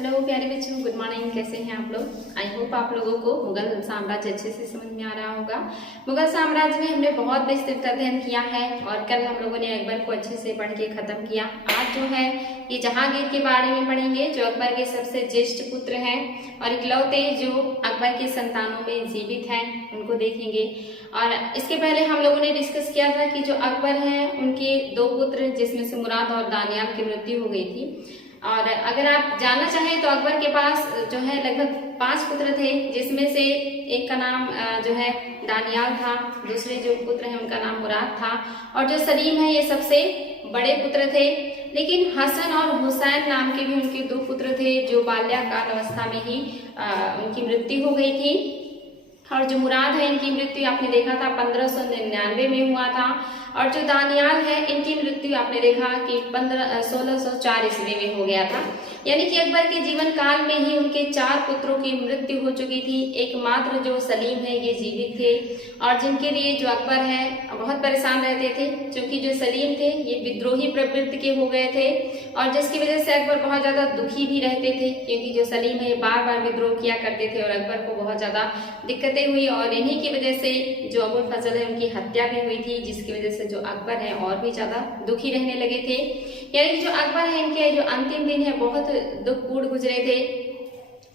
Hello प्यारे बच्चों, good morning. कैसे हैं आप लोग? आई होप आप लोगों को मुगल साम्राज्य अच्छे से समझ में आ रहा होगा। मुगल साम्राज्य में हमने बहुत विस्तृत अध्ययन किया है और कल हम लोगों ने अकबर को अच्छे से पढ़ के खत्म किया। आज जो है ये जहांगीर के बारे में पढ़ेंगे, जो अकबर के सबसे ज्येष्ठ पुत्र हैं और इकलौते जो अकबर के संतानों में जीवित हैं, उनको देखेंगे। और इसके पहले हम लोगों ने डिस्कस किया था कि जो अकबर हैं उनके दो पुत्र, जिसमें से मुराद और दानियाल की मृत्यु हो गई थी। और अगर आप जानना चाहें तो अकबर के पास जो है लगभग 5 पुत्र थे, जिसमें से एक का नाम जो है दानियाल था, दूसरे जो पुत्र हैं उनका नाम मुराद था, और जो सलीम है ये सबसे बड़े पुत्र थे। लेकिन हसन और हुसैन नाम के भी उनके 2 पुत्र थे, जो बाल्याकाल अवस्था में ही उनकी मृत्यु हो गई थई। और जो मुराद है इनकी मृत्यु आपने देखा था 1599 में हुआ था, और जो दानियाल है इनकी मृत्यु आपने देखा कि 1604 ईस्वी में हो गया था। यानी कि अकबर के जीवन काल में ही उनके 4 पुत्रों की मृत्यु हो चुकी थी। एकमात्र जो सलीम है ये जीवित थे, और जिनके लिए जो अकबर है बहुत परेशान रहते थे, क्योंकि जो सलीम थे ये विद्रोही प्रवृत्ति के हो गए थे, और जिसकी वजह से अकबर बहुत ज्यादा दुखी भी रहते थे, क्योंकि जो सलीम है बार बार विद्रोह किया करते थे और अकबर को बहुत ज्यादा दिक्कतें हुई। और इन्हीं की वजह से जो अबुल फजल है उनकी हत्या भी हुई थी, जिसकी वजह से जो अकबर है और भी ज्यादा दुखी रहने लगे थे। यानी कि जो अकबर है इनके जो अंतिम दिन है बहुत दुखपूर्ण गुजरे थे,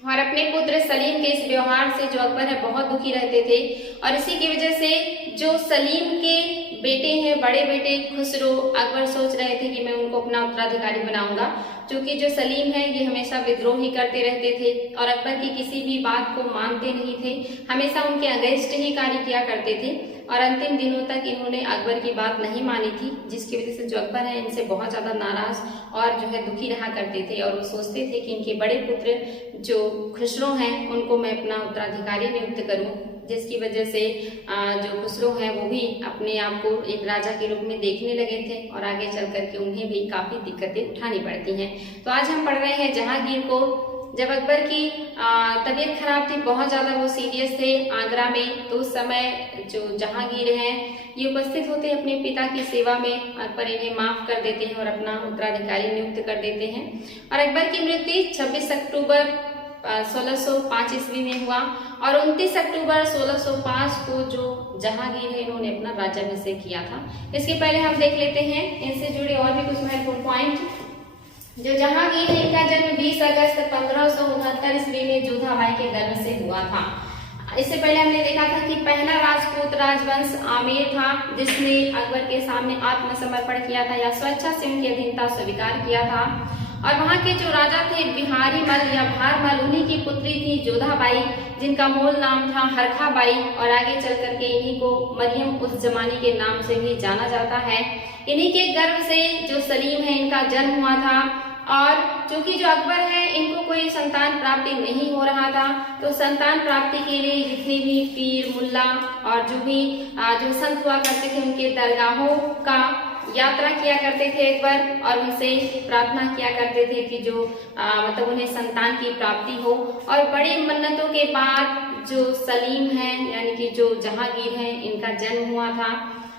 और अपने पुत्र सलीम के इस व्यवहार से जो अकबर है बहुत दुखी रहते थे। और इसी की वजह से जो सलीम के बेटे हैं, बड़े बेटे खुसरो, अकबर सोच रहे थे कि मैं उनको अपना उत्तराधिकारी बनाऊंगा, क्योंकि जो सलीम है ये हमेशा विद्रोह ही करते रहते थे और अकबर की किसी भी बात को मानते नहीं थे, हमेशा उनके अगेंस्ट ही कार्य किया करते थे। और अंतिम दिनों तक इन्होंने अकबर की बात नहीं मानी थी, जिसकी वजह से जो अकबर है इनसे बहुत ज्यादा नाराज और जो है दुखी रहा करते थे। और वो सोचते थे कि इनके बड़े पुत्र जो खुसरो हैं उनको मैं अपना उत्तराधिकारी नियुक्त करूं, जिसकी वजह से जो खुसरो हैं वो भी अपने आप को एक राजा के रूप में देखने लगे थे, और आगे चल करके उन्हें भी काफी दिक्कतें उठानी पड़ती हैं। तो आज हम पढ़ रहे हैं जहांगीर को। जब अकबर की तबीयत खराब थी, बहुत ज्यादा वो सीरियस थे आगरा में, तो उस समय जो जहांगीर हैं ये उपस्थित होते हैं अपने पिता की सेवा में। अकबर इन्हें माफ कर देते हैं और अपना उत्तराधिकारी नियुक्त कर देते हैं। और अकबर की मृत्यु 26 अक्टूबर 1605 ईस्वी में हुआ, और 29 अक्टूबर 1605 को जो जहांगीर है इन्होंने अपना राज्याभिषेक किया था। इसके पहले हम देख लेते हैं इनसे जुड़े और भी कुछ महत्वपूर्ण पॉइंट। जो जहांगीर है इनका जन्म 20 अगस्त 1569 ईस्वी में जोधाबाई के गर्भ से हुआ था। इससे पहले हमने देखा था कि पहला राजपूत राजवंश आमेर था, जिसने अकबर के सामने आत्मसमर्पण किया था या स्वेच्छा से उनकी अधीनता स्वीकार किया था। और वहां के जो राजा थे बिहारी मल या भारमल, उन्हीं की पुत्री थी जोधाबाई, जिनका मूल नाम था हरखाबाई, और आगे चल करके इन्हीं को मरियम उस जमानी के नाम से भी जाना जाता है। इन्हीं के गर्भ से जो सलीम है इनका जन्म हुआ था। और चूंकि जो अकबर है इनको कोई संतान प्राप्ति नहीं हो रहा था, तो संतान प्राप्ति के लिए जितने भी पीर मुल्ला और जो भी जो संत हुआ करते थे उनके दरगाहों का यात्रा किया करते थे अकबर, और उनसे प्रार्थना किया करते थे कि जो मतलब उन्हें संतान की प्राप्ति हो। और बड़ी मन्नतों के बाद जो सलीम है यानी कि जो जहांगीर है इनका जन्म हुआ था।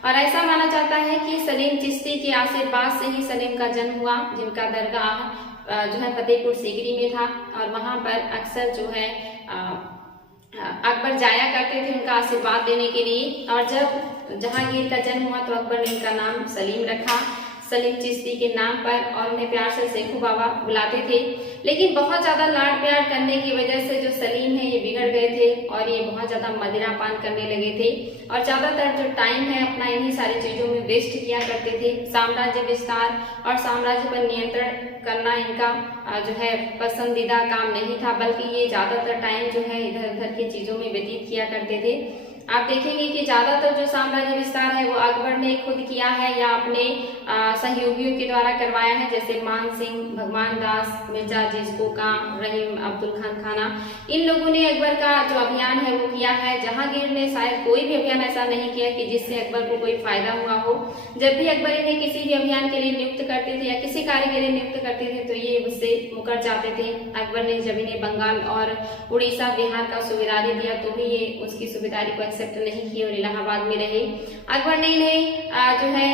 और ऐसा माना जाता है कि सलीम चिश्ती के आशीर्वाद से ही सलीम का जन्म हुआ, जिनका दरगाह जो है फतेहपुर सीकरी में था, और वहां पर अक्सर जो है अकबर जाया करते थे उनका आशीर्वाद देने के लिए। और जब जहांगीर का जन्म हुआ तो अकबर ने इनका नाम सलीम रखा, सलीम चिश्ती के नाम पर, और उन्हें प्यार से सेखू बाबा बुलाते थे। लेकिन बहुत ज्यादा लाड प्यार करने की वजह से जो सलीम है ये बिगड़ गए थे, और ये बहुत ज्यादा मदिरा पान करने लगे थे, और ज्यादातर जो टाइम है अपना इन्हीं सारी चीजों में वेस्ट किया करते थे। साम्राज्य विस्तार और साम्राज्य पर नियंत्रण करना इनका जो है पसंदीदा काम नहीं था, बल्कि ये ज्यादातर टाइम जो है इधर उधर की चीजों में व्यतीत किया करते थे। आप देखेंगे कि ज्यादातर जो साम्राज्य विस्तार है वो अकबर ने खुद किया है या अपने सहयोगियों के द्वारा करवाया है, जैसे मान सिंह, भगवान दास, मिर्जा जिसकोका, रहीम अब्दुल खान खाना। इन लोगों ने अकबर का जो अभियान है वो किया है। जहांगीर ने शायद कोई भी अभियान ऐसा नहीं किया कि जिससे अकबर को कोई फायदा हुआ हो। जब भी अकबर इन्हें किसी भी अभियान के लिए नियुक्त करते थे या किसी कार्य के लिए नियुक्त करते थे तो ये उससे मुकर जाते थे। अकबर ने जब इन्हें बंगाल और उड़ीसा, बिहार का सूबेदारी दिया तो भी ये उसकी सूबेदारी को एक्सेप्ट नहीं की और इलाहाबाद में रहे। अकबर ने इन्हें जो है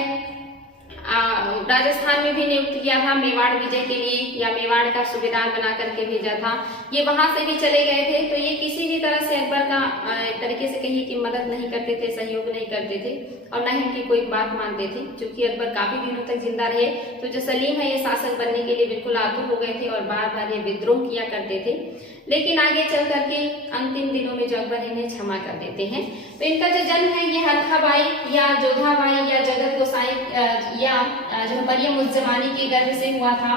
राजस्थान में भी नियुक्त किया था मेवाड़ विजय के लिए, या मेवाड़ का सूबेदार बना करके भेजा था। ये वहां से भी चले गए थे। तो ये किसी भी तरह से अकबर का एक तरीके से कहिए कि मदद नहीं करते थे, सहयोग नहीं करते थे और न ही इनकी कोई बात मानते थे। चूंकि अकबर काफी दिनों तक जिंदा रहे तो जो सलीम है ये शासक बनने के लिए बिल्कुल आतुर हो गए थे और बार बार ये विद्रोह किया करते थे। लेकिन आगे चल करके अंतिम दिनों में जो अकबर इन्हें क्षमा कर देते हैं। तो इनका जो जन्म है ये हरखाबाई या जोधाबाई या जगत गोसाई या जो मरियम उज जमानी के गर्भ से हुआ था।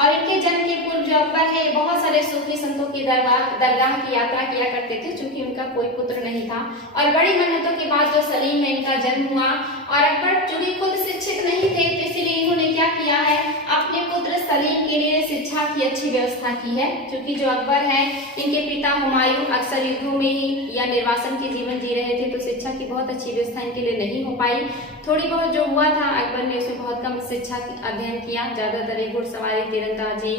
और इनके जन्म के पूर्व जो अकबर है बहुत सारे सूफी संतों की दरगाह की यात्रा किया करते थे, चूंकि उनका कोई पुत्र नहीं था। और बड़ी मेहनतों के बाद जो सलीम है इनका जन्म हुआ। और अकबर चूंकि खुद शिक्षित नहीं थे तो इसीलिए इन्होंने क्या किया है, अपने पुत्र सलीम के लिए शिक्षा की अच्छी व्यवस्था की है। क्योंकि जो अकबर है इनके पिता हुमायूं अक्सर युद्धों में ही या निर्वासन के जीवन जी रहे थे, तो शिक्षा की बहुत अच्छी व्यवस्था इनके लिए नहीं हो पाई। थोड़ी बहुत जो हुआ था अकबर ने उसमें बहुत कम शिक्षा अध्ययन किया। ज्यादातर घुड़सवारी, तीरंदाजी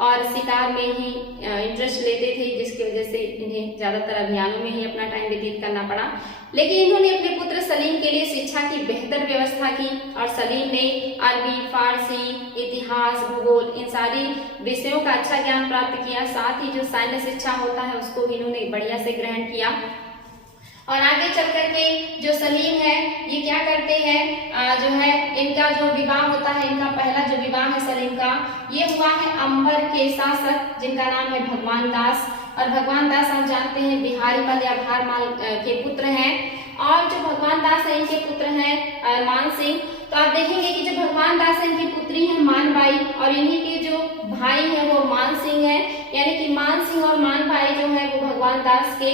और शिकार में ही इंटरेस्ट लेते थे, जिसकी वजह से इन्हें ज्यादातर अभियानों में ही अपना टाइम व्यतीत करना पड़ा। लेकिन इन्होंने अपने पुत्र सलीम के लिए शिक्षा की बेहतर व्यवस्था की और सलीम ने अरबी, फारसी, इतिहास, भूगोल इन सारी विषयों का अच्छा ज्ञान प्राप्त किया। साथ ही जो सैन्य शिक्षा होता है उसको भी इन्होंने बढ़िया से ग्रहण किया। और आगे चल करके जो सलीम है ये क्या करते हैं, जो है इनका जो विवाह होता है, इनका पहला जो विवाह है सलीम का ये हुआ है अंबर के शासक जिनका नाम है भगवान दास। और भगवान दास आप जानते हैं बिहारी मल या भारमाल के पुत्र हैं। और जो भगवान दास है इनके पुत्र हैं मान सिंह। तो आप देखेंगे कि जो भगवान दास है इनकी पुत्री है मानबाई और इन्हीं के जो भाई है वो मान सिंह है। यानी कि मान सिंह और मान भाई जो है वो भगवान दास के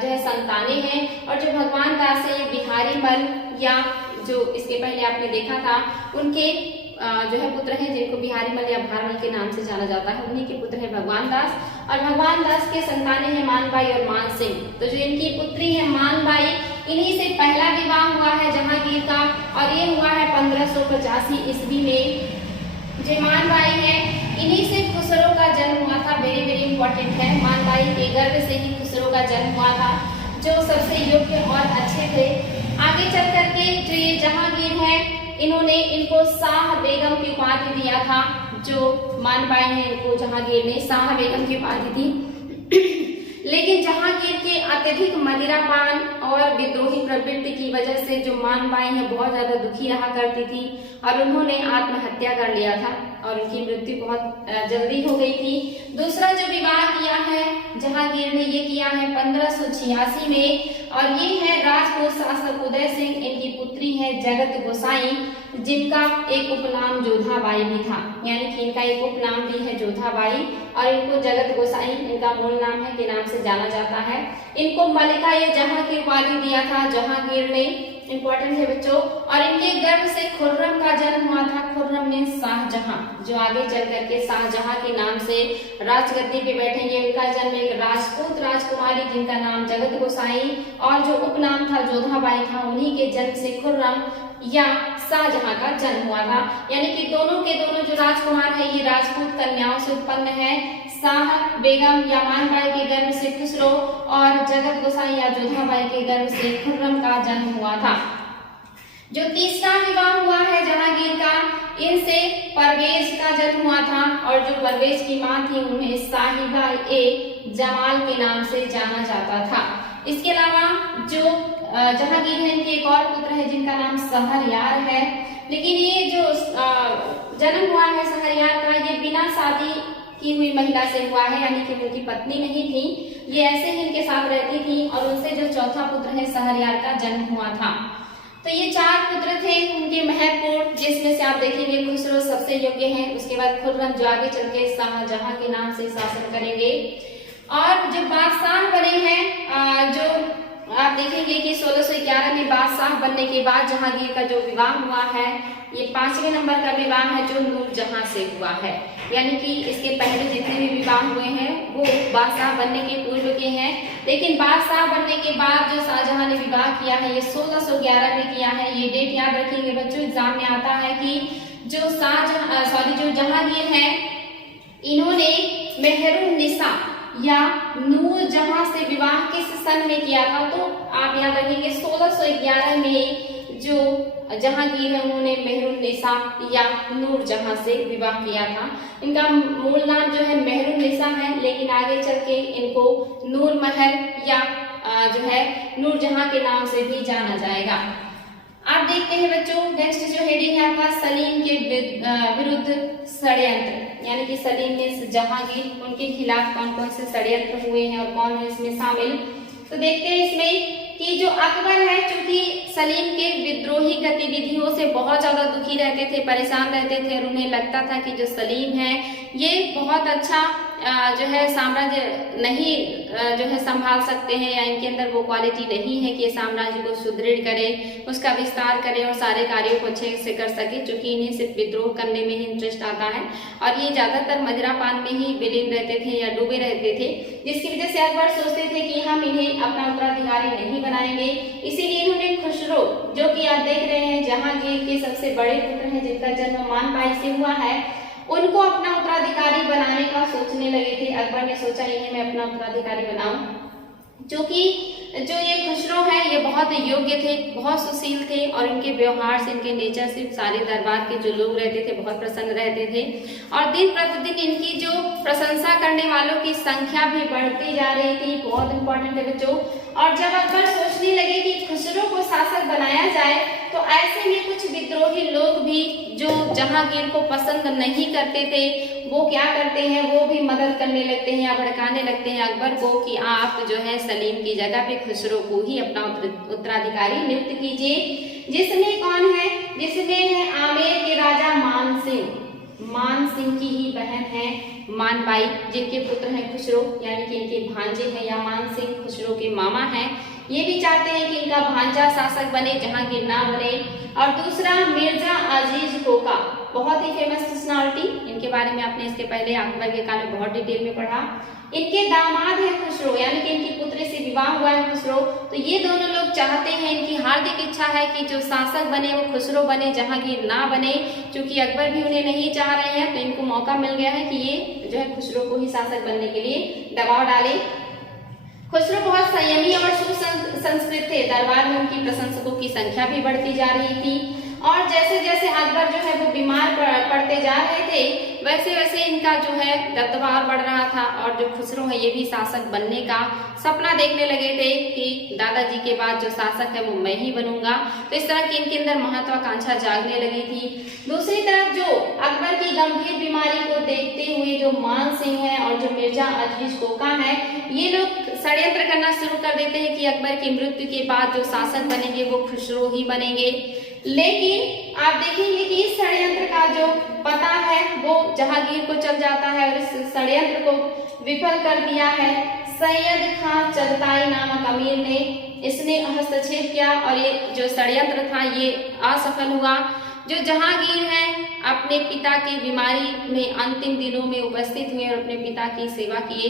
जो है संतानें हैं। और जो भगवान दास है ये बिहारी मल या जो इसके पहले आपने देखा था उनके जो है पुत्र हैं जिनको बिहारी मल या भारमल के नाम से जाना जाता है, उन्हीं के पुत्र है भगवान दास। और भगवान दास के संतानें हैं मानबाई और मान सिंह। तो जो इनकी पुत्री है मानबाई इन्हीं से पहला विवाह हुआ है जहांगीर का और ये हुआ है 1585 ईस्वी में। जो मानबाई है इन्हीं से खुसरो का जन्म हुआ था। वेरी वेरी इंपॉर्टेंट है, मानबाई के गर्भ से ही खुसरो का जन्म हुआ था जो सबसे योग्य और अच्छे थे। आगे चल करके जो ये जहांगीर है इन्होंने इनको शाह बेगम की उपाधि दिया था। जो मानबाई है इनको जहांगीर ने शाह बेगम की उपाधि दी। लेकिन जहांगीर के अत्यधिक मदिरापान और विद्रोही प्रवृत्ति की वजह से जो मानबाई है बहुत ज्यादा दुखी रहा करती थी और उन्होंने आत्महत्या कर लिया था और उनकी मृत्यु बहुत जल्दी हो गई थी। दूसरा जो विवाह किया है जहांगीर ने ये किया है 1586 में और ये है राजपूत शासक उदय सिंह। इनकी पुत्री है जगत गोसाई जिनका एक उपनाम जोधाबाई भी था, यानी कि इनका एक उपनाम भी है जोधाबाई और इनको जगत गोसाई इनका मूल नाम है के नाम से जाना जाता है। इनको मलिका ये जहां की उपाधि दिया था जहांगीर ने, इंपॉर्टेंट है बच्चों। और इनके गर्भ से खुर्रम का जन्म हुआ था। खुर्रम मीन शाहजहां, जो आगे चल करके शाहजहां के नाम से राजगद्दी पे बैठेंगे। उनका जन्म एक राजपूत राजकुमारी जिनका नाम जगत गोसाई और जो उपनाम था जोधाबाई था, उन्हीं के जन्म से खुर्रम या शाहजहां का जन्म हुआ था। यानी कि दोनों के दोनों जो राजकुमार है ये राजपूत कन्याओं से उत्पन्न है। शाह बेगम या मानबाई के गर्भ से खुसरो और जगत गोसाई या जोधाबाई के गर्भ से खुर्रम का जन्म हुआ था। जो तीसरा विवाह हुआ है जहांगीर का, इनसे परवेज का जन्म हुआ था और जो परवेज की मां थी उन्हें साहिबा ए जमाल के नाम से जाना जाता था। इसके अलावा जो जहांगीर है इनके एक और पुत्र है जिनका नाम शहरयार है। लेकिन ये जो जन्म हुआ है शहरयार का ये बिना शादी की हुई महिला से हुआ है, यानी कि उनकी पत्नी नहीं थी, ये ऐसे ही इनके साथ रहती थी और उनसे जो चौथा पुत्र है शहरयार का जन्म हुआ था। तो ये 4 पुत्र थे उनके महत्वपूर्ण, जिसमें से आप देखेंगे खुसरो सबसे योग्य हैं। उसके बाद खुर्रम जो आगे चल के शाहजहां के नाम से शासन करेंगे। और जो बादशाह बने हैं जो आप देखेंगे कि 1611 में बादशाह बनने के बाद जहांगीर का जो विवाह हुआ है ये 5वें नंबर का विवाह है जो नूरजहां से हुआ है। यानी कि इसके पहले जितने भी विवाह हुए हैं वो बादशाह बनने के पूर्व के हैं। लेकिन बादशाह बनने के बाद जो शाहजहां ने विवाह किया है ये 1611 में किया है। ये डेट याद रखेंगे बच्चों, एग्जाम में आता है कि जो जो जहांगीर है इन्होंने मेहरुन्निसा या नूरजहां से विवाह किस सन में किया था। तो आप याद रखेंगे 1611 में जो जहांगीर है उन्होंने मेहरुन्निसा या नूरजहां से विवाह किया था। इनका मूल नाम जो है मेहरुन्निसा है, लेकिन आगे चल के इनको नूरमहल या जो है नूरजहां के नाम से भी जाना जाएगा। आप देखते हैं बच्चों, नेक्स्ट जो हेडिंग है आपका सलीम के विरुद्ध षड्यंत्र, यानी कि सलीम ने जहांगीर उनके खिलाफ कौन कौन से षड्यंत्र हुए हैं और कौन है इसमें शामिल। तो देखते हैं इसमें कि जो अकबर है, चूंकि सलीम के विद्रोही गतिविधियों से बहुत ज्यादा दुखी रहते थे, परेशान रहते थे और उन्हें लगता था कि जो सलीम है ये बहुत अच्छा जो है साम्राज्य नहीं जो है संभाल सकते हैं, या इनके अंदर वो क्वालिटी नहीं है कि साम्राज्य को सुदृढ़ करे, उसका विस्तार करे और सारे कार्यों को अच्छे से कर सके, क्योंकि इन्हें सिर्फ विद्रोह करने में ही इंटरेस्ट आता है और ये ज्यादातर मदिरापान में ही विलीन रहते थे या डूबे रहते थे, जिसकी वजह से अकबर सोचते थे कि हम इन्हें अपना उत्तराधिकारी नहीं बनाएंगे। इसीलिए इन्होंने खुसरो, जो कि आप देख रहे हैं जहांगीर के सबसे बड़े पुत्र हैं जिनका जन्म मानबाई से हुआ है, उनको अपना उत्तराधिकारी बनाने का सोचने लगे थे। अकबर ने सोचा इन्हें मैं अपना उत्तराधिकारी बनाऊं, क्योंकि जो ये खुसरो है ये बहुत योग्य थे, बहुत सुशील थे और इनके व्यवहार से, इनके नेचर से सारे दरबार के जो लोग रहते थे बहुत प्रसन्न रहते थे और दिन प्रतिदिन इनकी जो प्रशंसा करने वालों की संख्या भी बढ़ती जा रही थी। बहुत इंपॉर्टेंट है बच्चों। और जब अकबर सोचने लगे कि खुसरो को शासक बनाया जाए, तो ऐसे में कुछ विद्रोही लोग भी जो जहांगीर को पसंद नहीं करते थे, वो क्या करते हैं, वो भी मदद करने लगते हैं या भड़काने लगते हैं अकबर को कि आप जो है सलीम की जगह पे खुसरो को ही अपना उत्तराधिकारी नियुक्त कीजिए। जिसमें कौन है, जिसमें है आमेर के राजा मान सिंह। मान सिंह की ही बहन है मानबाई, जिनके पुत्र हैं खुसरो, यानी कि इनके भांजे हैं, या मान सिंह खुसरो के मामा हैं। ये भी चाहते हैं कि इनका भांजा शासक बने, जहांगीर ना बने। और दूसरा मिर्जा अजीज कोका, बहुत ही फेमस पर्सनालिटी, इनके बारे में आपने इसके पहले अकबर के काल में बहुत डिटेल में पढ़ा। इनके दामाद है खुसरो, यानी कि इनकी पुत्री से विवाह हुआ है खुसरो। तो ये दोनों लोग चाहते हैं, इनकी हार्दिक इच्छा है कि जो शासक बने वो खुसरो बने, जहांगीर ना बने। क्योंकि अकबर भी उन्हें नहीं चाह रहे हैं, तो इनको मौका मिल गया है कि ये जो है खुसरो को ही शासक बनने के लिए दबाव डाले। खुसरो बहुत संयमी और सुसंस्कृत थे, दरबार में उनकी प्रशंसकों की संख्या भी बढ़ती जा रही थी। और जैसे जैसे अकबर जो है वो बीमार पड़ते जा रहे थे, वैसे वैसे इनका जो है दबदबा बढ़ रहा था और जो खुसरो है ये भी शासक बनने का सपना देखने लगे थे कि दादाजी के बाद जो शासक है वो मैं ही बनूंगा। तो इस तरह की इनके अंदर महत्वाकांक्षा जागने लगी थी। दूसरी तरफ जो अकबर की गंभीर बीमारी को देखते हुए जो मान सिंह है और जो मिर्जा अजीज कोका है, ये लोग षड्यंत्र करना शुरू कर देते हैं कि अकबर की मृत्यु के बाद जो शासक बनेंगे वो खुसरो ही बनेंगे। लेकिन आप देखेंगे कि इस षड्यंत्र का जो पता है वो जहांगीर को चल जाता है और इस षड्यंत्र को विफल कर दिया है सैयद खान चगताई नामक अमीर ने। इसने हस्तक्षेप किया और ये जो षड्यंत्र था ये असफल हुआ। जो जहांगीर है अपने पिता की बीमारी में अंतिम दिनों में उपस्थित हुए और अपने पिता की सेवा किए,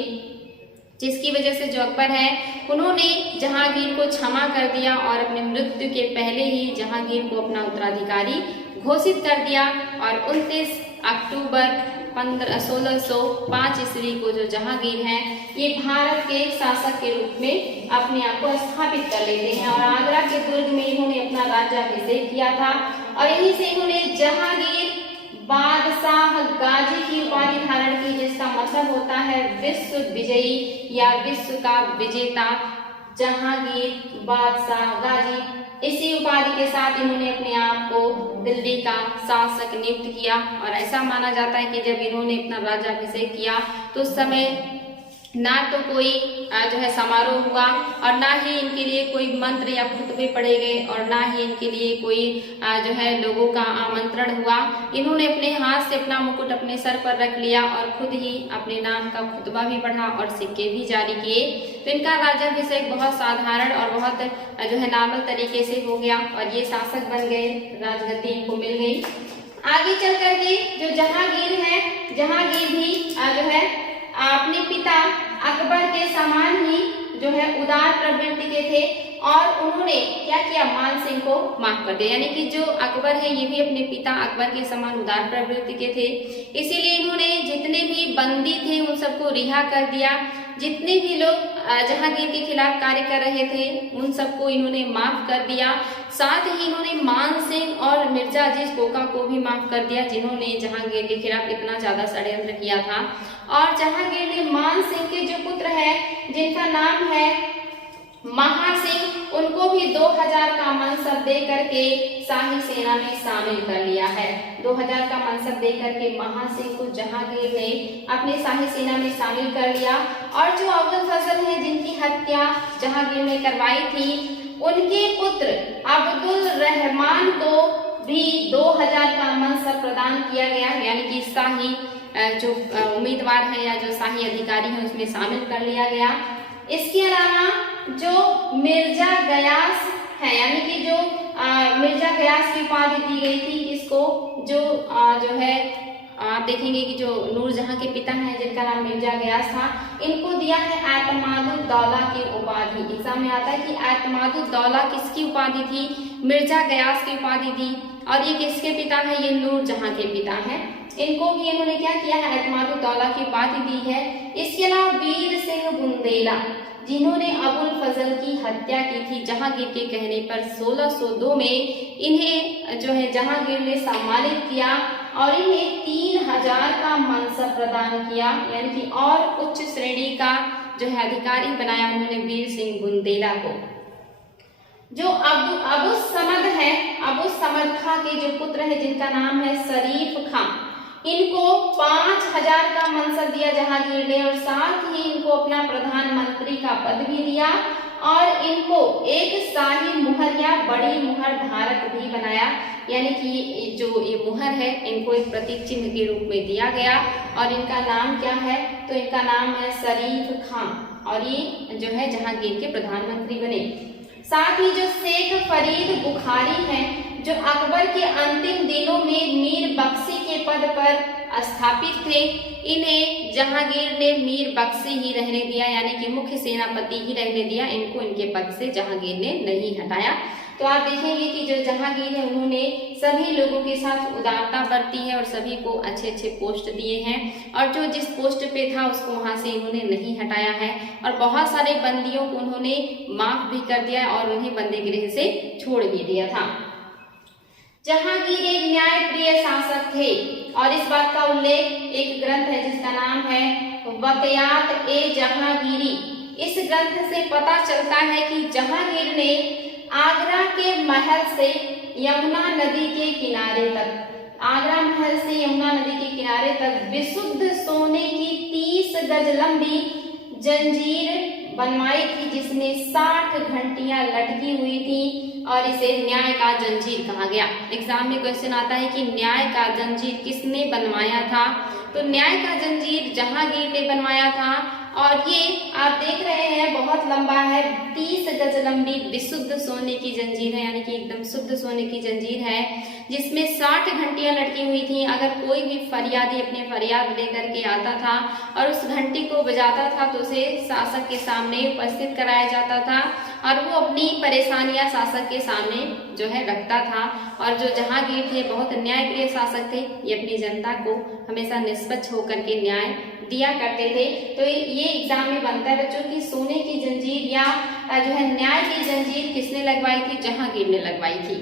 जिसकी वजह से जो अकबर है उन्होंने जहांगीर को क्षमा कर दिया और अपने मृत्यु के पहले ही जहांगीर को अपना उत्तराधिकारी घोषित कर दिया। और 29 अक्टूबर 1605 ईस्वी को जो जहांगीर हैं ये भारत के शासक के रूप में अपने आप को स्थापित कर लेते हैं। और आगरा के दुर्ग में इन्होंने अपना राज्याभिषेक किया था और यहीं से इन्होंने जहांगीर बादशाह गाजी की उपाधि धारण की, जिसका मतलब होता है विश्व विजयी या विश्व का विजेता। जहांगीर बादशाह गाजी, इसी उपाधि के साथ इन्होंने अपने आप को दिल्ली का शासक नियुक्त किया। और ऐसा माना जाता है कि जब इन्होंने अपना राज्याभिषेक किया तो उस समय ना तो कोई जो है समारोह हुआ और ना ही इनके लिए कोई मंत्र या खुतबे पढ़े गए और ना ही इनके लिए कोई जो है लोगों का आमंत्रण हुआ। इन्होंने अपने हाथ से अपना मुकुट अपने सर पर रख लिया और खुद ही अपने नाम का खुतबा भी पढ़ा और सिक्के भी जारी किए। तो इनका राज्याभिषेक बहुत साधारण और बहुत जो है नॉर्मल तरीके से हो गया और ये शासक बन गए, राजगद्दी इनको मिल गई। आगे चल करके जो जहांगीर है, जहांगीर भी जो है अपने पिता अकबर के समान ही जो है उदार प्रवृत्ति के थे और उन्होंने क्या किया, मान सिंह को माफ कर दिया। यानी कि जो अकबर है ये भी अपने पिता अकबर के समान उदार प्रवृत्ति के थे, इसीलिए इन्होंने जितने भी बंदी थे उन सबको रिहा कर दिया जितने भी लोग जहांगीर के खिलाफ कार्य कर रहे थे उन सबको इन्होंने माफ कर दिया। साथ ही इन्होंने मान सिंह और मिर्जा अजीज कोका को भी माफ कर दिया, जिन्होंने जहांगीर के खिलाफ इतना ज्यादा षड्यंत्र किया था। और जहांगीर ने मान सिंह के जो पुत्र है जिनका नाम है महासिंह, उनको भी 2000 का मनसब दे करके शाही सेना में शामिल कर लिया है। 2000 का मनसब दे करके महासिंह को जहांगीर ने अपने शाही सेना में शामिल कर लिया। और जो अब्दुल फजल है जिनकी हत्या जहांगीर ने करवाई थी, उनके पुत्र अब्दुल रहमान को भी 2000 का मनसब प्रदान किया गया, यानी कि शाही जो उम्मीदवार है या जो शाही अधिकारी है उसमें शामिल कर लिया गया। इसके अलावा जो मिर्जा गयास है, यानी कि जो मिर्जा गयास की उपाधि दी गई थी इसको, जो है आप देखेंगे कि जो नूरजहां के पिता हैं जिनका नाम मिर्जा गयास था, इनको दिया है एतमादुद्दौला की उपाधि। एग्जाम में आता है कि एतमादुद्दौला किसकी उपाधि थी? मिर्जा गयास की उपाधि दी। और ये किसके पिता है? ये नूरजहां के पिता हैं। इनको भी इन्होंने क्या किया है? एतमादुद्दौला की उपाधि दी है। इसके अलावा वीर सिंह बुंदेला, जिन्होंने अबुल फजल की हत्या की थी जहांगीर के कहने पर 1602 में, इन्हें जो है जहांगीर ने सम्मानित किया और इन्हें 3000 का मनसब प्रदान किया, यानी कि और उच्च श्रेणी का जो है अधिकारी बनाया उन्होंने वीर सिंह बुंदेला को। जो अबू समद है, अबू समद खां के जो पुत्र है जिनका नाम है शरीफ खां, इनको 5000 का मनसब दिया जहांगीर ने और साथ ही इनको अपना प्रधानमंत्री का पद भी दिया और इनको एक शाही मुहर या बड़ी मुहर धारक भी बनाया, यानी कि जो ये मुहर है इनको एक प्रतीक चिन्ह के रूप में दिया गया। और इनका नाम क्या है? तो इनका नाम है शरीफ खां और ये जो है जहांगीर के प्रधानमंत्री बने। साथ ही जो शेख फरीद बुखारी हैं, जो अकबर के अंतिम दिनों में मीर बख्शी के पद पर स्थापित थे, इन्हें जहांगीर ने मीर बख्शी ही रहने दिया, यानी कि मुख्य सेनापति ही रहने दिया। इनको इनके पद से जहांगीर ने नहीं हटाया। तो आप देखेंगे कि जो जहांगीर है उन्होंने सभी लोगों के साथ उदारता बरती है और सभी को अच्छे अच्छे पोस्ट दिए हैं और जो जिस पोस्ट पे था उसको वहां से इन्होंने नहीं हटाया है और बहुत सारे बंदियों को उन्होंने माफ भी कर दिया और उन्हें बंदी गृह से छोड़ भी दिया था। जहांगीर एक न्यायप्रिय शासक थे और इस बात का उल्लेख एक ग्रंथ है जिसका नाम है वक़यात ए जहांगीरी। इस ग्रंथ से पता चलता है कि जहांगीर ने आगरा के महल से यमुना नदी के किनारे तक, आगरा महल से यमुना नदी के किनारे तक विशुद्ध सोने की 30 गज लंबी जंजीर बनवाई थी जिसमें 60 घंटियां लटकी हुई थी और इसे न्याय का जंजीर कहा गया। एग्जाम में क्वेश्चन आता है कि न्याय का जंजीर किसने बनवाया था? तो न्याय का जंजीर जहांगीर ने बनवाया था और ये आप देख रहे हैं बहुत लंबा है, 30 गज लंबी विशुद्ध सोने की जंजीर है, यानी कि एकदम शुद्ध सोने की जंजीर है जिसमें 60 घंटियां लटकी हुई थी। अगर कोई भी फरियादी अपने फरियाद लेकर के आता था और उस घंटी को बजाता था तो उसे शासक के सामने उपस्थित कराया जाता था और वो अपनी परेशानियां शासक के सामने जो है रखता था। और जो जहांगीर थे बहुत न्यायप्रिय शासक थे, ये अपनी जनता को हमेशा निष्पक्ष होकर के न्याय दिया करते थे। तो ये एग्जाम में बनता है बच्चों की सोने की जंजीर या जो है न्याय की जंजीर किसने लगवाई थी? जहांगीर ने लगवाई थी।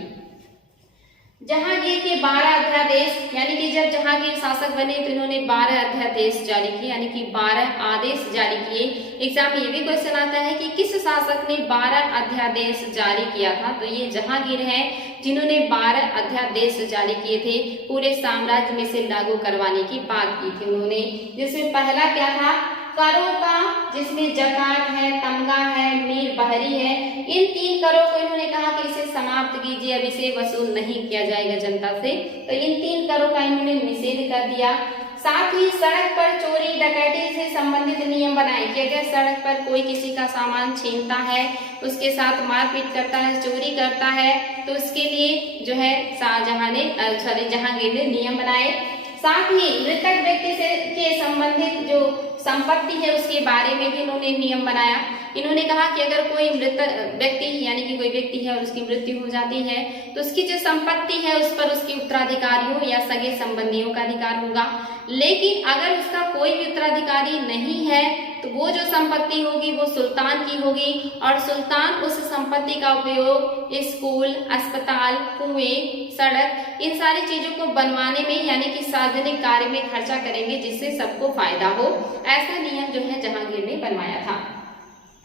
जहांगीर के 12 अध्यादेश, यानी कि जब जहांगीर शासक बने तो इन्होंने 12 अध्यादेश जारी किए, यानी कि 12 आदेश जारी किए। एग्जाम में ये भी क्वेश्चन आता है कि किस शासक ने 12 अध्यादेश जारी किया था? तो ये जहांगीर है जिन्होंने 12 अध्यादेश जारी किए थे, पूरे साम्राज्य में से लागू करवाने की बात की थी उन्होंने। जिसमें पहला क्या था? करों का, जिसमें जकात है, तमगा है, मीर बहरी है, इन 3 करों को इन्होंने कहा कि इसे समाप्त कीजिए, अब इसे वसूल नहीं किया जाएगा जनता से। तो इन 3 करों का इन्होंने निषेध कर दिया। साथ ही सड़क पर चोरी डकैती से संबंधित नियम बनाए कि अगर सड़क पर कोई किसी का सामान छीनता है, उसके साथ मारपीट करता है, चोरी करता है, तो उसके लिए जो है जहांगीर ने नियम बनाए। साथ ही मृतक व्यक्ति से के संबंधित जो संपत्ति है उसके बारे में भी इन्होंने नियम बनाया। इन्होंने कहा कि अगर कोई मृतक व्यक्ति यानी कि कोई व्यक्ति है और उसकी मृत्यु हो जाती है तो उसकी जो संपत्ति है उस पर उसके उत्तराधिकारियों या सगे संबंधियों का अधिकार होगा, लेकिन अगर उसका कोई भी उत्तराधिकारी नहीं है तो वो जो संपत्ति होगी वो सुल्तान की होगी और सुल्तान उस संपत्ति का उपयोग स्कूल, अस्पताल, कुएं, सड़क इन सारी चीजों को बनवाने में यानी कि सार्वजनिक कार्य में खर्चा करेंगे जिससे सबको फायदा हो। ऐसा नियम जो है जहांगीर ने बनवाया था।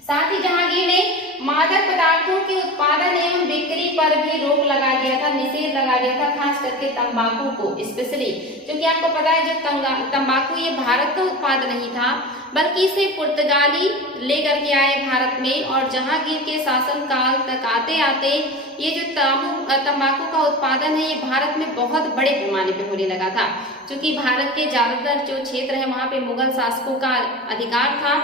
साथ ही जहांगीर ने मादक पदार्थों के उत्पादन एवं बिक्री पर भी रोक लगा दिया था, निषेध लगा दिया था, खास करके तंबाकू को स्पेशली, क्योंकि आपको पता है जो तंबाकू ये भारत का उत्पाद नहीं था बल्कि इसे पुर्तगाली लेकर के आए भारत में। और जहांगीर के शासनकाल तक आते आते ये जो तंबाकू का उत्पादन है ये भारत में बहुत बड़े पैमाने पे होने लगा था, क्योंकि भारत के ज्यादातर जो क्षेत्र है वहां पे मुगल शासकों का अधिकार था।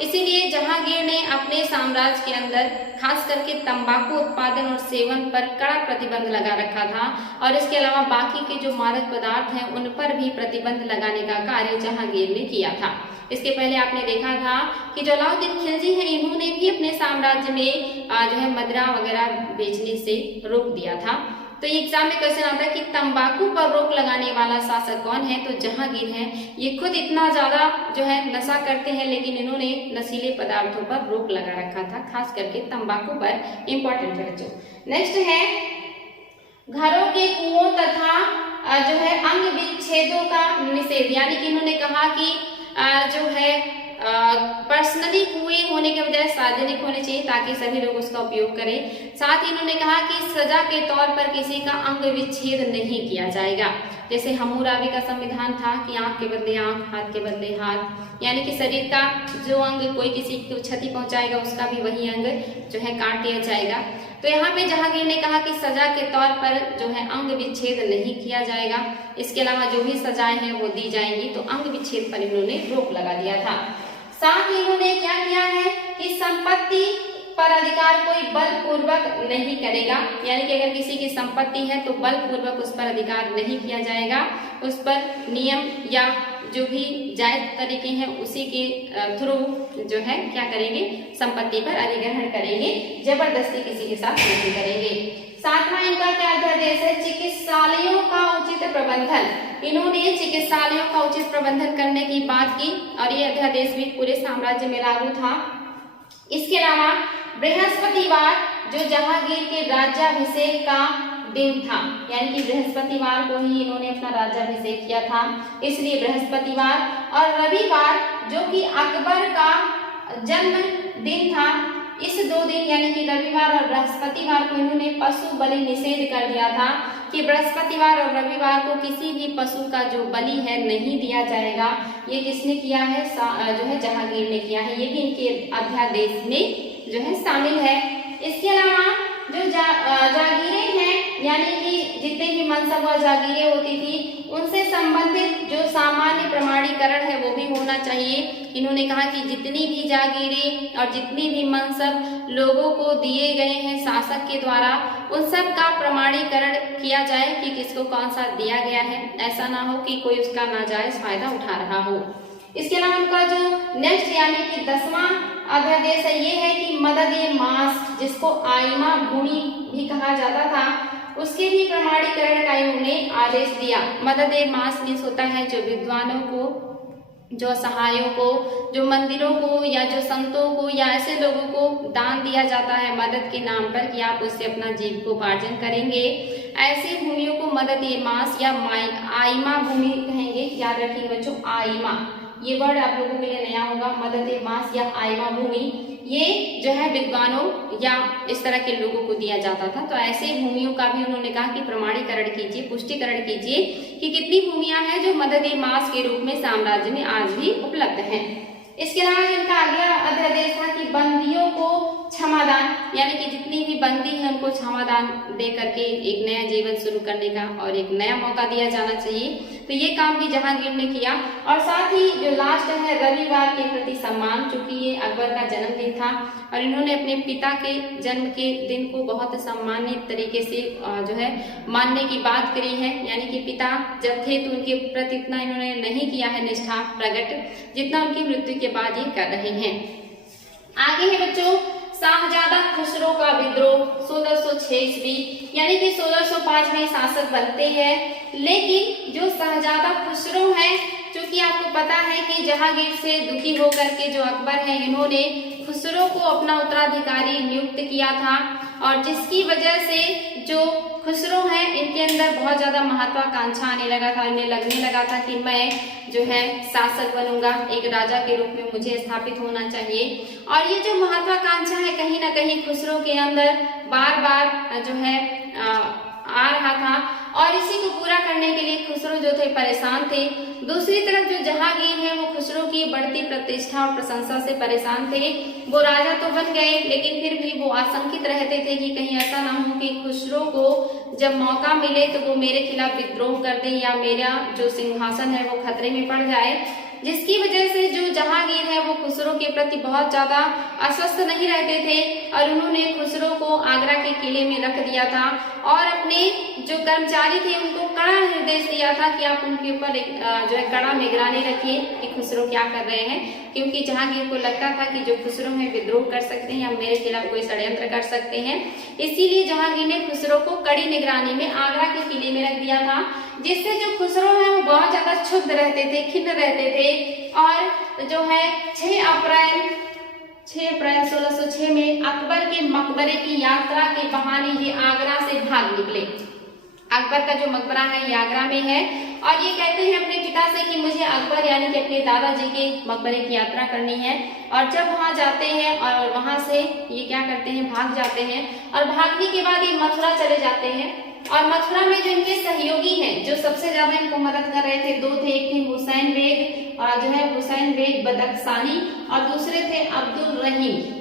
इसीलिए जहांगीर ने अपने साम्राज्य के अंदर खास करके तंबाकू उत्पादन और सेवन पर कड़ा प्रतिबंध लगा रखा था और इसके अलावा बाकी के जो मादक पदार्थ हैं उन पर भी प्रतिबंध लगाने का कार्य जहांगीर ने किया था। इसके पहले आपने देखा था कि जो अलाउद्दीन खिलजी हैं इन्होंने भी अपने साम्राज्य में जो है मदिरा वगैरह बेचने से रोक दिया था। तो एग्जाम में क्वेश्चन आता है कि तंबाकू पर रोक लगाने वाला शासक कौन है, तो जहांगीर है। ये खुद इतना ज्यादा जो है नशा करते हैं लेकिन इन्होंने नशीले पदार्थों पर रोक लगा रखा था, खास करके तंबाकू पर। इंपॉर्टेंट है बच्चों। नेक्स्ट है घरों के कुओं तथा जो है अंग विच्छेदों का निषेध, यानी कि इन्होंने कहा कि जो है पर्सनली कुएं होने के बजाय सार्वजनिक होने चाहिए ताकि सभी लोग उसका उपयोग करें। साथ ही इन्होंने कहा कि सजा के तौर पर किसी का अंग विच्छेद नहीं किया जाएगा। जैसे हम्मुराबी का संविधान था कि आंख के बदले आंख, हाथ के बदले हाथ, यानी कि शरीर का जो अंग कोई किसी को क्षति पहुंचाएगा उसका भी वही अंग जो है काट दिया जाएगा। तो यहाँ पे जहांगीर ने कहा कि सजा के तौर पर जो है अंग विच्छेद नहीं किया जाएगा। इसके अलावा जो भी सजाएं हैं वो दी जाएंगी, तो अंग विच्छेद पर इन्होंने रोक लगा दिया था। साथ ही इन्होंने क्या किया है कि संपत्ति पर अधिकार कोई बलपूर्वक नहीं करेगा, यानी कि अगर किसी की संपत्ति है तो बलपूर्वक उस पर अधिकार नहीं किया जाएगा। उस पर नियम या जो भी जायज तरीके हैं उसी के थ्रू जो है क्या करेंगे, संपत्ति पर अधिग्रहण करेंगे, जबरदस्ती किसी के साथ नहीं करेंगे। सातवां इनका क्या अध्यादेश है, चिकित्सालयों का उचित प्रबंधन। इन्होंने चिकित्सालयों का उचित प्रबंधन करने की बात की और ये अध्यादेश भी पूरे साम्राज्य में लागू था। इसके अलावा बृहस्पतिवार जो जहांगीर के राज्याभिषेक का दिन था, यानी कि बृहस्पतिवार को ही इन्होंने अपना राज्याभिषेक किया था, इसलिए बृहस्पतिवार, और रविवार जो कि अकबर का जन्म दिन था, इस 2 दिन यानी कि रविवार और बृहस्पतिवार को इन्होंने पशु बलि निषेध कर दिया था कि बृहस्पतिवार और रविवार को किसी भी पशु का जो बलि है नहीं दिया जाएगा। ये किसने किया है, जो है जहांगीर ने किया है। ये भी इनके अध्यादेश में जो है शामिल है। इसके अलावा जो जागीरें हैं, यानी कि जितने भी मनसब और जागीरें होती थी उनसे संबंधित जो सामान्य प्रमाणीकरण है वो भी होना चाहिए। इन्होंने कहा कि जितनी भी जागीरें और जितनी भी मनसब लोगों को दिए गए हैं शासक के द्वारा, उन सब का प्रमाणीकरण किया जाए कि किसको कौन सा दिया गया है। ऐसा ना हो कि कोई उसका नाजायज फायदा उठा रहा हो। इसके अलावा उनका जो नेक्स्ट यानी कि 10वां अध्यादेश है ये है कि मदद-ए-मास, जिसको आइमा भूमि भी कहा जाता था, उसके भी प्रमाणीकरण का इन्होंने आदेश दिया। मदद-ए-मास मीन्स होता है जो विद्वानों को, जो सहायों को, जो मंदिरों को या जो संतों को या ऐसे लोगों को दान दिया जाता है मदद के नाम पर कि आप उससे अपना जीविकोपार्जन करेंगे, ऐसी भूमियों को मदद-ए-मास या आइमा भूमि कहेंगे। याद रखिए बच्चों, आइमा ये वर्ड आप लोगों के लिए नया होगा। मदद-ए-मास या आइमा भूमि ये जो है विद्वानों या इस तरह के लोगों को दिया जाता था। तो ऐसे भूमियों का भी उन्होंने कहा कि प्रमाणीकरण कीजिए, पुष्टिकरण कीजिए कि कितनी भूमियां हैं जो मदद-ए-मास के रूप में साम्राज्य में आज भी उपलब्ध हैं। इसके अलावा इनका अगला अध्यादेश था कि बंदियों को क्षमादान, यानी कि जितनी भी बंदी है उनको क्षमादान दे करके एक नया जीवन शुरू करने का और एक नया मौका दिया जाना चाहिए। तो ये काम भी जहांगीर ने किया। और साथ ही जो लास्ट है रविवार के प्रति सम्मान, चूंकि ये अकबर का जन्मदिन था और इन्होंने अपने पिता के जन्म के दिन को बहुत सम्मानित तरीके से जो है मानने की बात करी है। यानी कि पिता जब थे तो उनके प्रति इतना इन्होंने नहीं किया है निष्ठा प्रकट जितना उनकी मृत्यु के बाद ये कर रहे हैं। आगे है बच्चों शाहजादा खुसरो का विद्रोह 1606 ईस्वी, यानी कि 1605 में शासक बनते हैं। लेकिन जो शाहजादा खुसरो हैं क्योंकि आपको पता है कि जहांगीर से दुखी होकर के जो अकबर है, इन्होंने खुसरो को अपना उत्तराधिकारी नियुक्त किया था और जिसकी वजह से जो खुसरो हैं इनके अंदर बहुत ज्यादा महत्वाकांक्षा आने लगा था, इन्हें लगने लगा था कि मैं जो है शासक बनूंगा, एक राजा के रूप में मुझे स्थापित होना चाहिए। और ये जो महत्वाकांक्षा है कहीं ना कहीं खुसरो के अंदर बार बार जो है आ रहा था और इसी को पूरा करने के लिए खुसरो जो थे परेशान थे। दूसरी तरफ जो जहांगीर है वो खुसरो की बढ़ती प्रतिष्ठा और प्रशंसा से परेशान थे। वो राजा तो बन गए लेकिन फिर भी वो आशंकित रहते थे कि कहीं ऐसा ना हो कि खुसरो को जब मौका मिले तो वो मेरे खिलाफ विद्रोह कर दे या मेरा जो सिंहासन है वो खतरे में पड़ जाए, जिसकी वजह से जो जहांगीर है वो खुसरो के प्रति बहुत ज्यादा आश्वस्त नहीं रहते थे और उन्होंने खुसरो को आगरा के किले में रख दिया था और अपने जो कर्मचारी थे उनको कड़ा निर्देश दिया था कि आप उनके ऊपर जो है कड़ा निगरानी रखिए कि खुसरो क्या कर रहे हैं, क्योंकि जहांगीर को लगता था कि जो खुसरो है विद्रोह कर सकते हैं या मेरे खिलाफ कोई षड्यंत्र कर सकते हैं। इसीलिए जहांगीर ने खुसरो को कड़ी निगरानी में आगरा के किले में रख दिया था, जिससे जो खुसरो है वो बहुत ज्यादा क्षुब्ध रहते थे, खिन्न रहते थे और जो है 6 अप्रैल 1606 में अकबर के मकबरे की यात्रा के बहाने ये आगरा से भाग निकले। अकबर का जो मकबरा है ये आगरा में है और ये कहते हैं अपने पिता से कि मुझे अकबर यानी कि अपने दादाजी के मकबरे की यात्रा करनी है। और जब वहां जाते हैं और वहां से ये क्या करते हैं, भाग जाते हैं और भागने के बाद ये मथुरा चले जाते हैं और मथुरा में जो इनके सहयोगी हैं, जो सबसे ज्यादा इनको मदद कर रहे थे, 2 थे, एक थे हुसैन बेग और जो है हुसैन बेग बदख्शानी और दूसरे थे अब्दुल रहीम।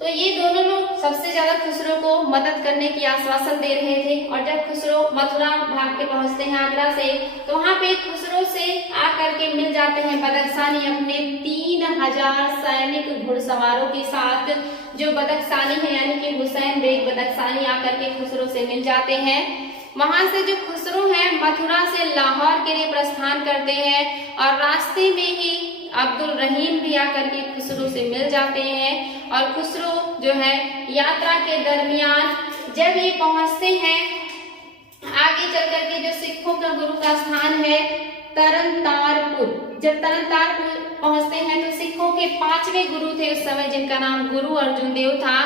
तो ये दोनों लोग सबसे ज्यादा खुसरो को मदद करने की आश्वासन दे रहे थे। और जब खुसरो मथुरा भाग के पहुंचते हैं आगरा से, तो वहां पे खुसरो से आकर के मिल जाते हैं बदख्शानी अपने 3000 सैनिक घुड़सवारों के साथ। जो बदख्शानी है यानी कि हुसैन बेग बदख्शानी आकर के खुसरो से मिल जाते हैं। वहां से जो खुसरो है मथुरा से लाहौर के लिए प्रस्थान करते हैं और रास्ते में ही अब्दुल रहीम भी आकर के खुसरो से मिल जाते हैं। और खुसरो जो है यात्रा के दरमियान जब ये पहुंचते हैं आगे चल करके जो सिखों का गुरु का स्थान है तरनतारपुर, जब तरनतारपुर पहुंचते हैं तो सिखों के 5वें गुरु थे उस समय, जिनका नाम गुरु अर्जुन देव था।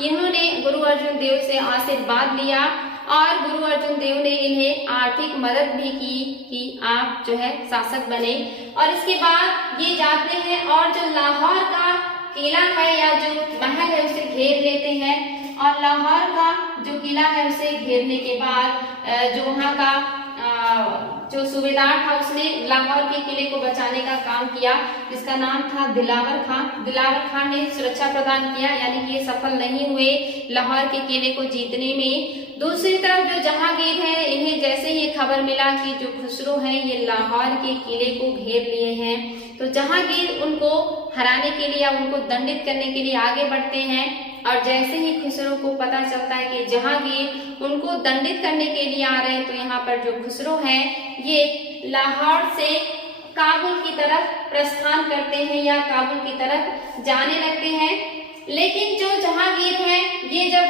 इन्होंने गुरु अर्जुन देव से आशीर्वाद लिया और गुरु अर्जुन देव ने इन्हें आर्थिक मदद भी की कि आप जो है शासक बने। और इसके बाद ये जाते हैं और जो लाहौर का किला है या जो महल है उसे घेर लेते हैं और लाहौर का जो किला है उसे घेरने के बाद जो वहाँ का जो सूबेदार था उसने लाहौर के किले को बचाने का काम किया, जिसका नाम था दिलावर खान। दिलावर खान ने सुरक्षा प्रदान किया, यानी कि ये सफल नहीं हुए लाहौर के किले को जीतने में। दूसरी तरफ जो जहांगीर है, इन्हें जैसे ही खबर मिला कि जो खुसरो है ये लाहौर के किले को घेर लिए हैं, तो जहांगीर उनको हराने के लिए या उनको दंडित करने के लिए आगे बढ़ते हैं। और जैसे ही खुसरो को पता चलता है कि जहांगीर उनको दंडित करने के लिए आ रहे हैं, तो यहाँ पर जो खुसरो हैं ये लाहौर से काबुल की तरफ प्रस्थान करते हैं या काबुल की तरफ जाने लगते हैं। लेकिन जो जहांगीर हैं ये जब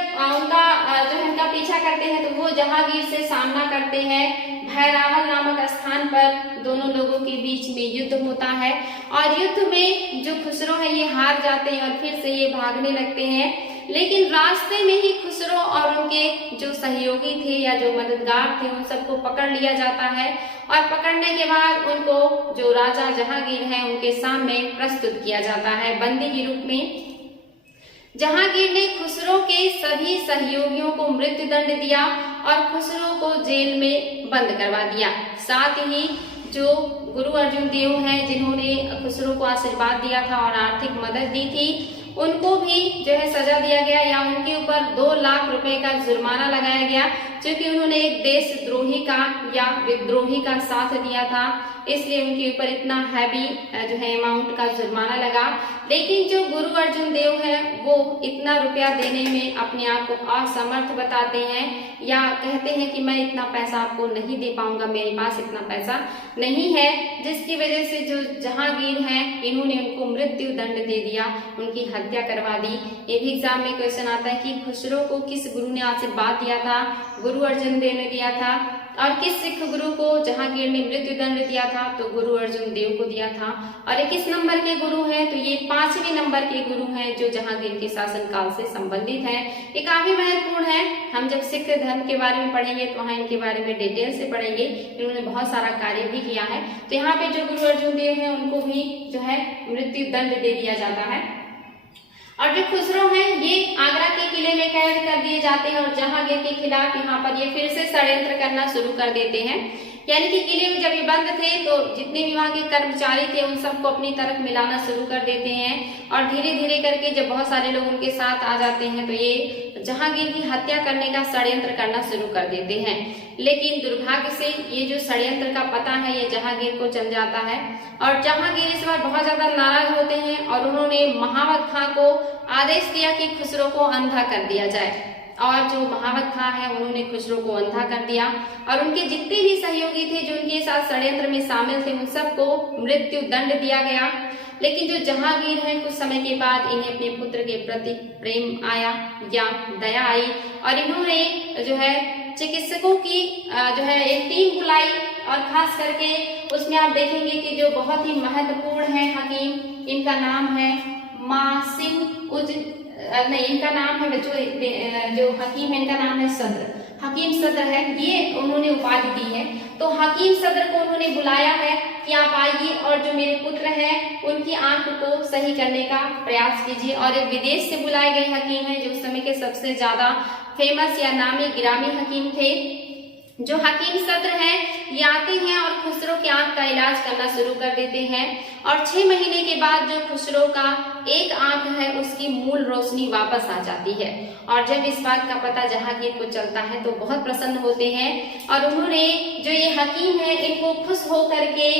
उनका पीछा करते हैं तो वो जहांगीर से सामना करते हैं। भैरावल नामक स्थान पर दोनों लोगों के बीच में युद्ध होता है और युद्ध में जो खुसरो है ये हार जाते हैं और फिर से ये भागने लगते हैं। लेकिन रास्ते में ही खुसरो और उनके जो सहयोगी थे या जो मददगार थे उन सबको पकड़ लिया जाता है और पकड़ने के बाद उनको जो राजा जहांगीर हैं उनके सामने प्रस्तुत किया जाता है बंदी के रूप में। जहांगीर ने खुसरो के सभी सहयोगियों को मृत्यु दंड दिया और खुसरो को जेल में बंद करवा दिया। साथ ही जो गुरु अर्जुन देव हैं जिन्होंने खुसरो को आशीर्वाद दिया था और आर्थिक मदद दी थी, उनको भी जो है सजा दिया गया या उनके ऊपर 2 लाख रुपए का जुर्माना लगाया गया, क्योंकि उन्होंने एक देशद्रोही का या विद्रोही का साथ दिया था, इसलिए उनके ऊपर इतना हैवी जो है अमाउंट का जुर्माना लगा। लेकिन जो गुरु अर्जुन देव है वो इतना रुपया देने में अपने आप को असमर्थ बताते हैं या कहते हैं कि मैं इतना पैसा आपको नहीं दे पाऊंगा, मेरे पास इतना पैसा नहीं है, जिसकी वजह से जो जहांगीर हैं इन्होंने उनको मृत्यु दंड दे दिया, उनकी हत्या करवा दी। ये भी एग्जाम में क्वेश्चन आता है कि खुसरो को किस गुरु ने आशीर्वाद दिया था? गुरु अर्जुन देव ने दिया था। और किस सिख गुरु को जहांगीर ने मृत्यु दंड दिया था, तो गुरु अर्जुन देव को दिया था। और ये किस नंबर के गुरु हैं, तो ये 5वें नंबर के गुरु हैं जो जहांगीर के शासन काल से संबंधित हैं। ये काफी महत्वपूर्ण है। हम जब सिख धर्म के बारे में पढ़ेंगे तो वहाँ इनके बारे में डिटेल से पढ़ेंगे। इन्होंने बहुत सारा कार्य भी किया है। तो यहाँ पे जो गुरु अर्जुन देव है उनको भी जो है मृत्यु दंड दे दिया जाता है। और जो खुसरो हैं ये आगरा के किले में कैद कर दिए जाते हैं और जहांगीर के खिलाफ यहाँ पर ये फिर से षड्यंत्र करना शुरू कर देते हैं। यानी कि किले में जब ये बंद थे तो जितने भी वहाँ के कर्मचारी थे उन सबको अपनी तरफ मिलाना शुरू कर देते हैं और धीरे धीरे करके जब बहुत सारे लोग उनके साथ आ जाते हैं तो ये जहांगीर की हत्या करने का षड्यंत्र करना शुरू कर देते हैं। लेकिन दुर्भाग्य से ये जो षड्यंत्र का पता है ये जहांगीर को चल जाता है और जहांगीर इस बार बहुत ज्यादा नाराज होते हैं और उन्होंने महावत खां को आदेश दिया कि खुसरो को अंधा कर दिया जाए। और जो महावत खां है उन्होंने खुसरो को अंधा कर दिया और उनके जितने भी सहयोगी थे जो उनके साथ षड्यंत्र में शामिल थे उन सबको मृत्यु दंड दिया गया। लेकिन जो जहांगीर है कुछ समय के बाद इन्हें अपने पुत्र के प्रति प्रेम आया या दया आई और इन्होंने जो है चिकित्सकों की जो है एक टीम बुलाई और खास करके उसमें आप देखेंगे कि जो बहुत ही महत्वपूर्ण है हकीम, इनका नाम है मासिम उज नहीं, इनका नाम है बच्चों जो हकीम है इनका नाम है सद्र, हकीम सद्र है, ये उन्होंने उपाधि दी है। तो हकीम सद्र को उन्होंने बुलाया है कि आप आइए और जो मेरे पुत्र हैं उनकी आंख को सही करने का प्रयास कीजिए। और एक विदेश से बुलाए गए हकीम है जो उस समय के सबसे ज्यादा फेमस या नामी गिरामी हकीम थे। जो हकीम सद्र हैं ये आते हैं और खुसरो की आंख का इलाज करना शुरू कर देते हैं और 6 महीने के बाद जो खुसरो का एक आंख है उसकी मूल रोशनी वापस आ जाती है। और जब इस बात का पता जहांगीर को चलता है तो बहुत प्रसन्न होते हैं और उन्होंने जो ये हकीम है इनको खुश होकर के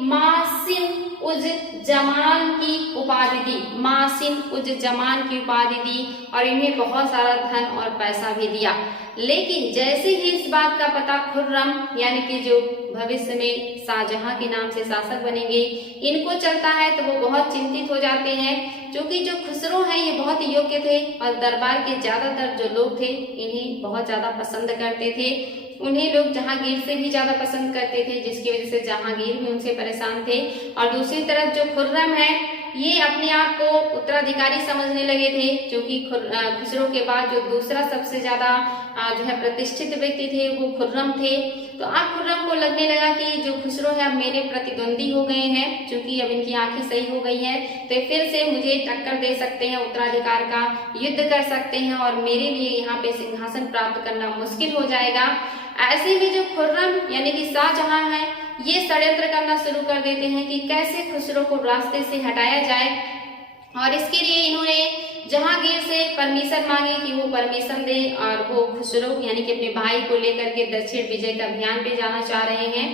मासिम उज जमान की उपाधि दी, मासिम उज जमान की उपाधि दी और इन्हें बहुत सारा धन और पैसा भी दिया। लेकिन जैसे ही इस बात का पता खुर्रम यानी कि जो भविष्य में शाहजहां के नाम से शासक बनेंगे इनको चलता है तो वो बहुत चिंतित हो जाते हैं, क्योंकि जो खुसरो हैं ये बहुत योग्य थे और दरबार के ज्यादातर जो लोग थे इन्हें बहुत ज्यादा पसंद करते थे। उन्हें लोग जहांगीर से भी ज्यादा पसंद करते थे जिसकी वजह से जहांगीर भी उनसे परेशान थे। और दूसरी तरफ जो खुर्रम है ये अपने आप को उत्तराधिकारी समझने लगे थे, क्योंकि खुसरो के बाद जो दूसरा सबसे ज्यादा जो है प्रतिष्ठित व्यक्ति थे वो खुर्रम थे। तो अब खुर्रम को लगने लगा कि जो खुसरो है अब मेरे प्रतिद्वंदी हो गए हैं, क्योंकि अब इनकी आंखें सही हो गई हैं तो फिर से मुझे टक्कर दे सकते हैं, उत्तराधिकार का युद्ध कर सकते हैं और मेरे लिए यहाँ पे सिंहासन प्राप्त करना मुश्किल हो जाएगा। ऐसे में जो खुर्रम यानी कि शाहजहां है ये षड्यंत्र करना शुरू कर देते हैं कि कैसे खुसरो को रास्ते से हटाया जाए और इसके लिए इन्होंने जहांगीर से परमिशन मांगी कि वो परमिशन दे और वो खुसरो यानी कि अपने भाई को लेकर के दक्षिण विजय का अभियान पे जाना चाह रहे हैं।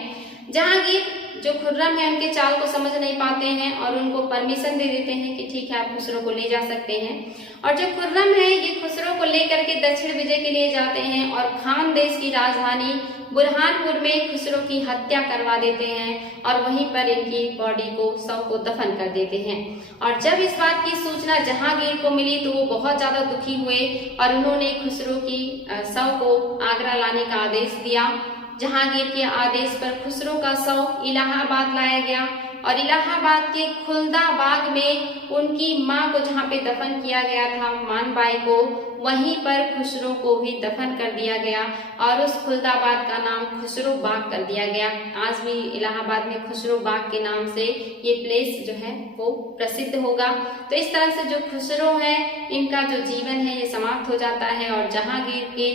जहांगीर जो खुर्रम है उनके चाल को समझ नहीं पाते हैं और उनको परमिशन दे देते हैं कि ठीक है आप खुसरो को ले जा सकते हैं। और जो खुर्रम है ये खुसरो को लेकर के दक्षिण विजय के लिए जाते हैं और खान देश की राजधानी बुरहानपुर में खुसरो की हत्या करवा देते हैं और वहीं पर इनकी बॉडी को शव को दफन कर देते हैं। और जब इस बात की सूचना जहांगीर को मिली तो वो बहुत ज्यादा दुखी हुए और उन्होंने खुसरो की शव को आगरा लाने का आदेश दिया। जहांगीर के आदेश पर खुसरो का शव इलाहाबाद लाया गया और इलाहाबाद के खुलदा बाग में उनकी मां को जहां पे दफन किया गया था मानबाई को, वहीं पर खुसरो को भी दफन कर दिया गया और उस खुलदाबाद का नाम खुसरो बाग कर दिया गया। आज भी इलाहाबाद में खुसरो बाग के नाम से ये प्लेस जो है वो प्रसिद्ध होगा। तो इस तरह से जो खुसरो है इनका जो जीवन है ये समाप्त हो जाता है और जहांगीर के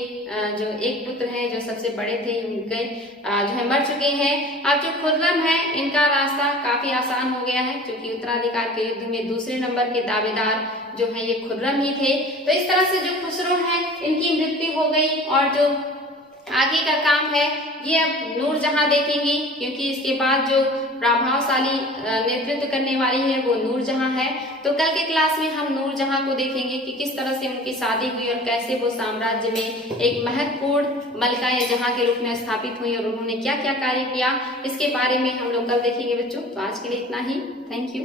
जो एक पुत्र हैं जो सबसे बड़े थे उनके जो है मर चुके हैं। अब जो खुर्रम है इनका रास्ता काफी आसान हो गया है, क्योंकि उत्तराधिकार के युद्ध में दूसरे नंबर के दावेदार जो है ये खुर्रम ही थे। तो इस तरह से जो खुसरो है इनकी मृत्यु हो गई और जो आगे का काम है ये अब नूरजहां देखेंगी, क्योंकि इसके बाद जो प्रभावशाली नेतृत्व करने वाली है वो नूरजहां है। तो कल के क्लास में हम नूरजहां को देखेंगे कि किस तरह से उनकी शादी हुई और कैसे वो साम्राज्य में एक महत्वपूर्ण मलका या जहां के रूप में स्थापित हुई और उन्होंने क्या क्या कार्य किया, इसके बारे में हम लोग कल देखेंगे बच्चों। तो आज के लिए इतना ही। Thank you.